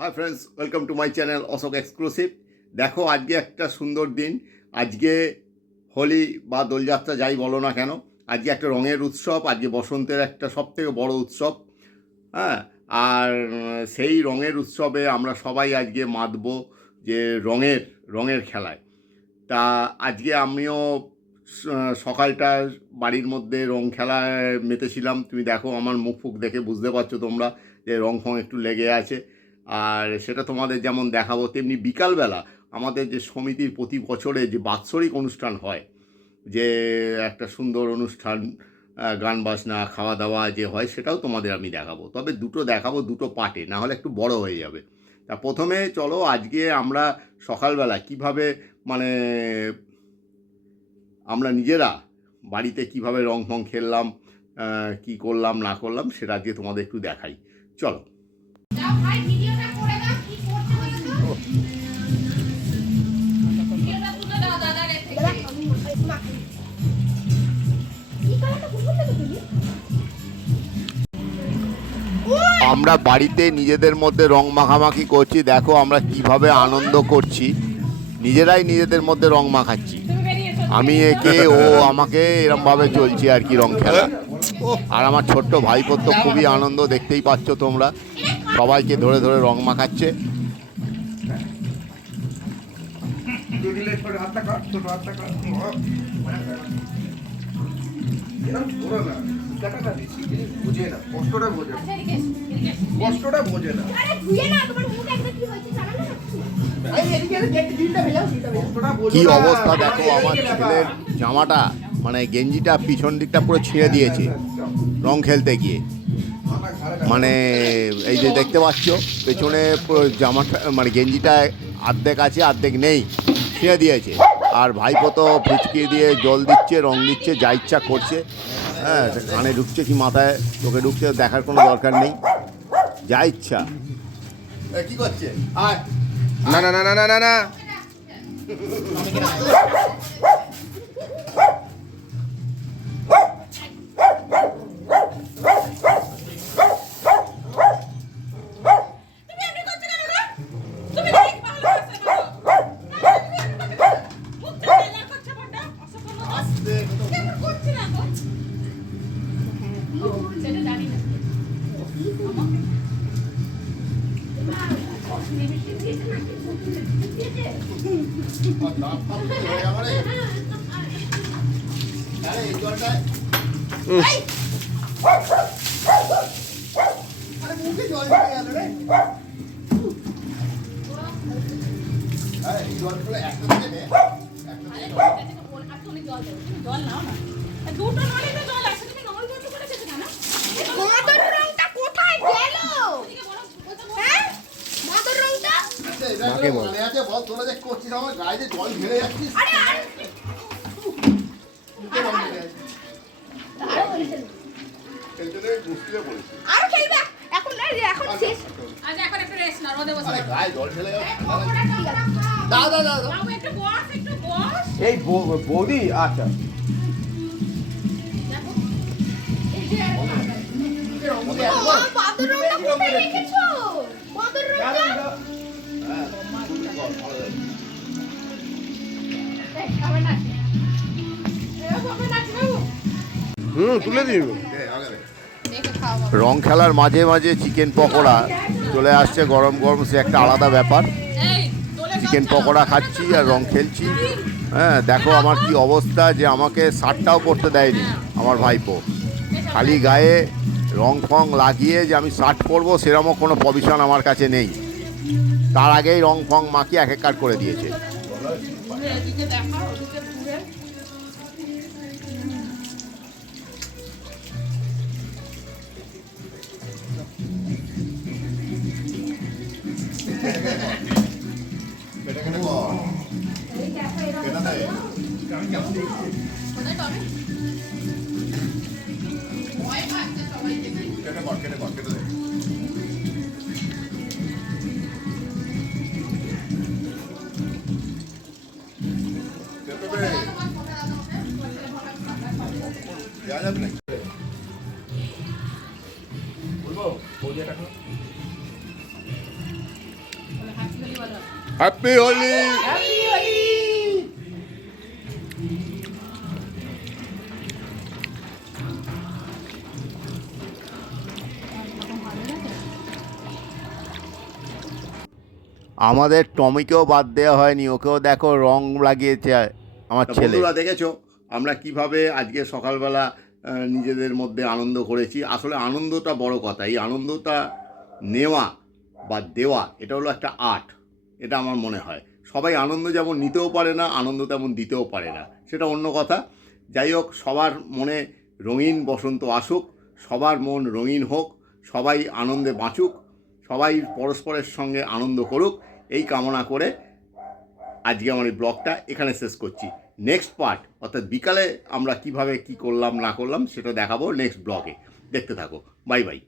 High friends, welcome to my channel Ashok exclusive. দেখো, আজকে একটা সুন্দর দিন। আজকে হোলি বা দোলযাত্রা যাই বলো না কেন, আজকে একটা রঙের উৎসব। আজকে বসন্তের একটা সবথেকে বড় উৎসব। হ্যাঁ, আর সেই রঙের উৎসবে আমরা সবাই আজকে মাতব যে রঙের খেলায়। তা আজকে আমিও সকালটা বাড়ির মধ্যে রং খেলায় মেতেছিলাম। তুমি দেখো, আমার মুখ ফুক দেখে বুঝতে পারছো তোমরা যে রং ফং একটু লেগে আছে। আর সেটা তোমাদের যেমন দেখাবো, তেমনি বিকালবেলা আমাদের যে সমিতির প্রতি বছরে যে বাৎসরিক অনুষ্ঠান হয়, যে একটা সুন্দর অনুষ্ঠান, গান বাজনা খাওয়া দাওয়া যে হয়, সেটাও তোমাদের আমি দেখাবো। তবে দুটো দেখাবো, দুটো পার্টে, না হলে একটু বড় হয়ে যাবে। তা প্রথমে চলো আজকে আমরা সকালবেলা কিভাবে মানে আমরা নিজেরা বাড়িতে কিভাবে রং ফং খেললাম, কি করলাম না করলাম, সেটা আজকে তোমাদের একটু দেখাই। চলো। আমরা বাড়িতে নিজেদের মধ্যে রং মাখামাখি করছি। দেখো আমরা কিভাবে আনন্দ করছি, নিজেরাই নিজেদের মধ্যে রং মাখাচ্ছি। আমি একে, ও আমাকে, এরমভাবে চলছে আর কি রং খেলা। আর আমার ছোট্ট ভাইপো তো খুবই আনন্দ, দেখতেই পাচ্ছ তোমরা, সবাইকে ধরে ধরে রং মাখাচ্ছে। কি অবস্থা দেখো, আমার ছেলের জামাটা মানে গেঞ্জিটা পিছন দিকটা পুরো ছিঁড়ে দিয়েছে রং খেলতে গিয়ে। মানে এই যে দেখতে পাচ্ছ পেছনে পুরো জামাটা মানে গেঞ্জিটা অর্ধেক আছে অর্ধেক নেই, ছিঁড়ে দিয়েছে। আর ভাইপো তো ফুচকি দিয়ে জল দিচ্ছে, রং দিচ্ছে, যা ইচ্ছা করছে। হ্যাঁ, কানে ঢুকছে কি মাথায় চোখে ঢুকছে, দেখার কোনো দরকার নেই, যা ইচ্ছা। কি করছে? না না না না না না না মাকে বল তোরা যে করছিস, আমার গায়ে যে জল ঢেলে যাচ্ছিস। এই বৌদি, আচ্ছা তুলে দিই। রং খেলার মাঝে মাঝে চিকেন পকোড়া চলে আসছে গরম গরম, সে একটা আলাদা ব্যাপার। চিকেন পকোড়া খাচ্ছি আর রং খেলছি। হ্যাঁ, দেখো আমার কি অবস্থা, যে আমাকে শার্টটাও পরতে দেয়নি আমার ভাইপো। খালি গায়ে রং ফং লাগিয়ে যে আমি শার্ট পরবো সেরকমও কোনো পজিশন আমার কাছে নেই। তার আগেই রং ফং মাখিয়ে এক এক করে দিয়েছে। দেওয়া যাবে না বলবো বৌদি একটা হ্যাপি হোলি। আমাদের টমিকেও বাদ দেওয়া হয়নি, ওকেও দেখো রং লাগিয়েছে আমার ছেলে। বন্ধুরা দেখেছো আমরা কিভাবে আজকে সকালবেলা নিজেদের মধ্যে আনন্দ করেছি। আসলে আনন্দটা বড় কথা, এই আনন্দটা নেওয়া বা দেওয়া এটা হলো একটা আর্ট, এটা আমার মনে হয়। সবাই আনন্দ যেমন নিতেও পারে না, আনন্দ তেমন দিতেও পারে না, সেটা অন্য কথা। যাই হোক, সবার মনে রঙিন বসন্ত আসুক, সবার মন রঙিন হোক, সবাই আনন্দে বাঁচুক, সবাই পরস্পরের সঙ্গে আনন্দ করুক, এই কামনা করে আজকে আমার এই ব্লগটা এখানে শেষ করছি। নেক্সট পার্ট অর্থাৎ বিকালে আমরা কিভাবে কি করলাম না করলাম সেটা দেখাবো নেক্সট ব্লগে। দেখতে থাকো। Bye bye.